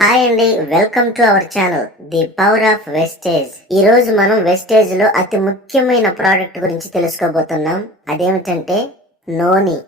Hi అండి, welcome to our channel the power of wastage. ఈ రోజు మనం వెస్టేజ్ లో అతి ముఖ్యమైన ప్రోడక్ట్ గురించి తెలుసుకోబోతున్నాం. అదేమిటంటే నూనె.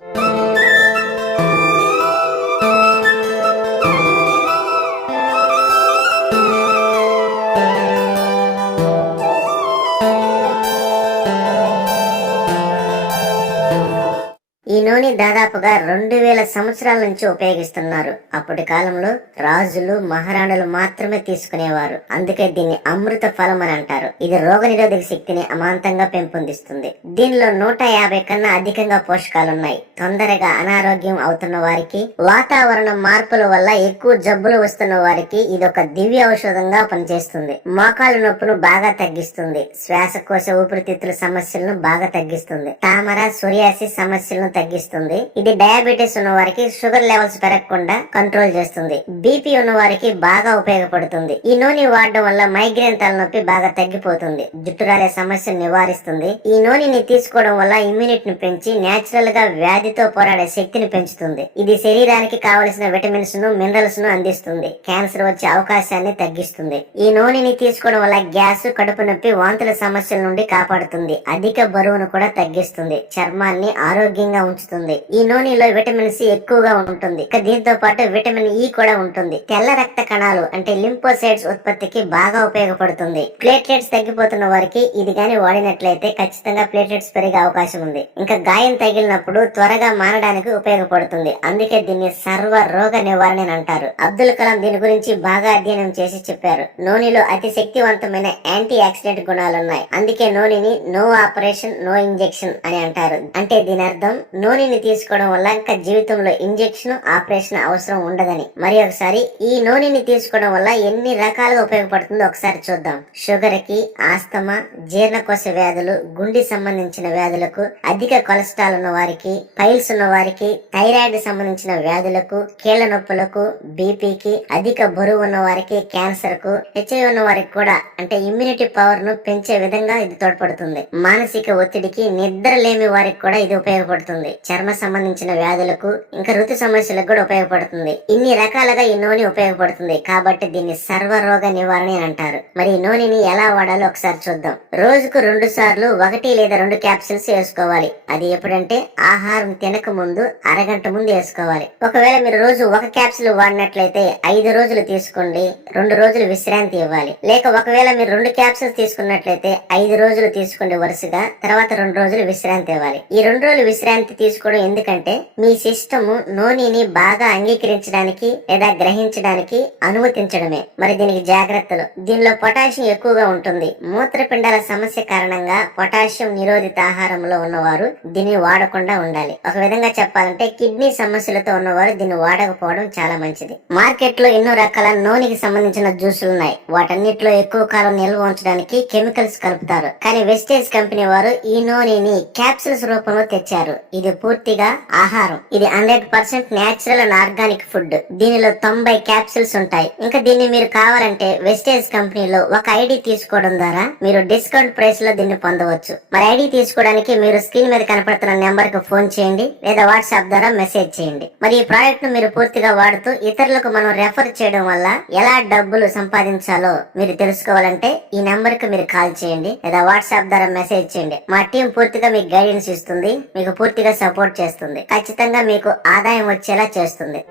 ఈ నూనె దాదాపుగా 2000 సంవత్సరాల నుంచి ఉపయోగిస్తున్నారు. అప్పటి కాలంలో రాజులు మహారాణులు మాత్రమే తీసుకునేవారు. అందుకే దీన్ని అమృత ఫలం అని అంటారు. ఇది రోగనిరోధక శక్తిని అమాంతంగా పెంపొందిస్తుంది. దీనిలో 150 కన్నా అధికంగా పోషకాలున్నాయి. తొందరగా అనారోగ్యం అవుతున్న వారికి, వాతావరణ మార్పుల వల్ల ఎక్కువ జబ్బులు వస్తున్న వారికి ఇదొక దివ్య ఔషధంగా పనిచేస్తుంది. మోకాళ్ళ నొప్పును బాగా తగ్గిస్తుంది. శ్వాసకోశ ఊపిరితిత్తుల సమస్యలను బాగా తగ్గిస్తుంది. తామర, సోరియాసిస్ సమస్యలను తగ్గిస్తుంది. ఇది డయాబెటీస్ ఉన్న వారికి షుగర్ లెవెల్స్ పెరగకుండా కంట్రోల్ చేస్తుంది. బీపీ ఉన్న వారికి బాగా ఉపయోగపడుతుంది. ఈ నూనె వాడడం వల్ల మైగ్రేన్ తలనొప్పి బాగా తగ్గిపోతుంది. జుట్టు రాలే సమస్యను నివారిస్తుంది. ఈ నూనెని తీసుకోవడం వల్ల ఇమ్యూనిటీని పెంచి నేచురల్ గా వ్యాధితో పోరాడే శక్తిని పెంచుతుంది. ఇది శరీరానికి కావలసిన విటమిన్స్ ను, మినరల్స్ ను అందిస్తుంది. క్యాన్సర్ వచ్చే అవకాశాన్ని తగ్గిస్తుంది. ఈ నూనెని తీసుకోవడం వల్ల గ్యాస్, కడుపు నొప్పి, వాంతుల సమస్యల నుండి కాపాడుతుంది. అధిక బరువును కూడా తగ్గిస్తుంది. చర్మాన్ని ఆరోగ్యంగా ఉంచుతుంది. ఈ నూనెలో విటమిన్ సి ఎక్కువగా ఉంటుంది. దీంతో పాటు విటమిన్ ఇ కూడా ఉంటుంది. తెల్ల రక్త కణాలు అంటే లింపోసైట్స్ ఉత్పత్తికి బాగా ఉపయోగపడుతుంది. ప్లేట్లెట్స్ తగ్గిపోతున్న వారికి ఇది గాని వాడినట్లయితే ఖచ్చితంగా ప్లేట్లెట్స్ పెరిగే అవకాశం ఉంది. ఇంకా గాయం తగిలినప్పుడు త్వరగా మానడానికి ఉపయోగపడుతుంది. అందుకే దీన్ని సర్వ రోగ నివారణ అని అంటారు. అబ్దుల్ కలాం దీని గురించి బాగా అధ్యయనం చేసి చెప్పారు. నూనెలో అతి శక్తివంతమైన యాంటీ ఆక్సిడెంట్ గుణాలున్నాయి. అందుకే నూనెని నో ఆపరేషన్ నో ఇంజెక్షన్ అని అంటారు. అంటే దీని అర్థం నూనెని తీసుకోవడం వల్ల ఇంకా జీవితంలో ఇంజెక్షన్, ఆపరేషన్ అవసరం ఉండదని. మరి ఒకసారి ఈ నూనెని తీసుకోవడం వల్ల ఎన్ని రకాలుగా ఉపయోగపడుతుందో ఒకసారి చూద్దాం. షుగర్ కి, ఆస్తమా, జీర్ణకోశ వ్యాధులు, గుండె సంబంధించిన వ్యాధులకు, అధిక కొలెస్ట్రాల్ ఉన్న వారికి, పైల్స్ ఉన్న వారికి, థైరాయిడ్ సంబంధించిన వ్యాధులకు, కీళ్ల నొప్పులకు, బీపీకి, అధిక బరువు ఉన్న వారికి, క్యాన్సర్ కు, హెచ్ఐవి ఉన్న వారికి కూడా అంటే ఇమ్యూనిటీ పవర్ ను పెంచే విధంగా ఇది తోడ్పడుతుంది. మానసిక ఒత్తిడికి, నిద్ర లేమి వారికి కూడా ఇది ఉపయోగపడుతుంది. చర్మ సంబంధించిన వ్యాధులకు, ఇంకా ఋతు సమస్యలకు కూడా ఉపయోగపడుతుంది. ఇన్ని రకాలుగా ఈ నూనె ఉపయోగపడుతుంది. కాబట్టి దీన్ని సర్వరోగ నివారణ అని అంటారు. మరి ఈ నూనెని ఎలా వాడాలో ఒకసారి చూద్దాం. రోజుకు 2 సార్లు 1 లేదా 2 క్యాప్సిల్స్ వేసుకోవాలి. అది ఎప్పుడంటే ఆహారం తినక ముందు అరగంట ముందు వేసుకోవాలి. ఒకవేళ మీరు రోజు 1 క్యాప్సిల్ వాడినట్లయితే 5 రోజులు తీసుకోండి, 2 రోజులు విశ్రాంతి ఇవ్వాలి. లేక ఒకవేళ మీరు 2 క్యాప్సిల్స్ తీసుకున్నట్లయితే 5 రోజులు తీసుకోండి వరుసగా, తర్వాత 2 రోజులు విశ్రాంతి ఇవ్వాలి. ఈ 2 రోజులు విశ్రాంతి తీసుకోవడం ఎందుకంటే మీ సిస్టమ్ నూనెని బాగా అంగీకరించడానికి లేదా గ్రహించడానికి అనుమతించడమే. మరి దీనికి జాగ్రత్తలు. దీనిలో పొటాషియం ఎక్కువగా ఉంటుంది. మూత్రపిండాల సమస్య కారణంగా పొటాషియం నిరోధిత ఆహారంలో ఉన్నవారు దీన్ని వాడకుండా ఉండాలి. ఒక విధంగా చెప్పాలంటే కిడ్నీ సమస్యలతో ఉన్నవారు దీన్ని వాడకపోవడం చాలా మంచిది. మార్కెట్ లో ఎన్నో రకాల నూనెకి సంబంధించిన జ్యూసులు ఉన్నాయి. వాటన్నిటిలో ఎక్కువ కాలం నిల్వ ఉంచడానికి కెమికల్స్ కలుపుతారు. కానీ వెస్టేజ్ కంపెనీ వారు ఈ నూనెని క్యాప్సిల్స్ రూపంలో తెచ్చారు. ఇది పూర్తిగా ఆహారం. ఇది 100% నేచురల్ అండ్ ఆర్గానిక్ ఫుడ్. దీనిలో 90 క్యాప్సిల్స్ ఉంటాయి. ఇంకా దీన్ని మీరు కావాలంటే వెస్టేజ్ కంపెనీలో ఒక ఐడి తీసుకోవడం ద్వారా మీరు డిస్కౌంట్ ప్రైస్ లో దీన్ని పొందవచ్చు. మరి ఐడి తీసుకోవడానికి మీరు స్క్రీన్ మీద కనపడుతున్న నెంబర్ కు ఫోన్ చేయండి లేదా వాట్సాప్ ద్వారా మెసేజ్ చేయండి. మరి ఈ ప్రోడక్ట్ ను మీరు పూర్తిగా వాడుతూ ఇతరులకు మనం రెఫర్ చేయడం వల్ల ఎలా డబ్బులు సంపాదించాలో మీరు తెలుసుకోవాలంటే ఈ నెంబర్ కు మీరు కాల్ చేయండి లేదా వాట్సాప్ ద్వారా మెసేజ్ చేయండి. మా టీం పూర్తిగా మీకు గైడెన్స్ ఇస్తుంది, మీకు పూర్తిగా సపోర్ట్ చేస్తుంది. ఖచ్చితంగా మీకు ఆదాయం వచ్చేలా చేస్తుంది.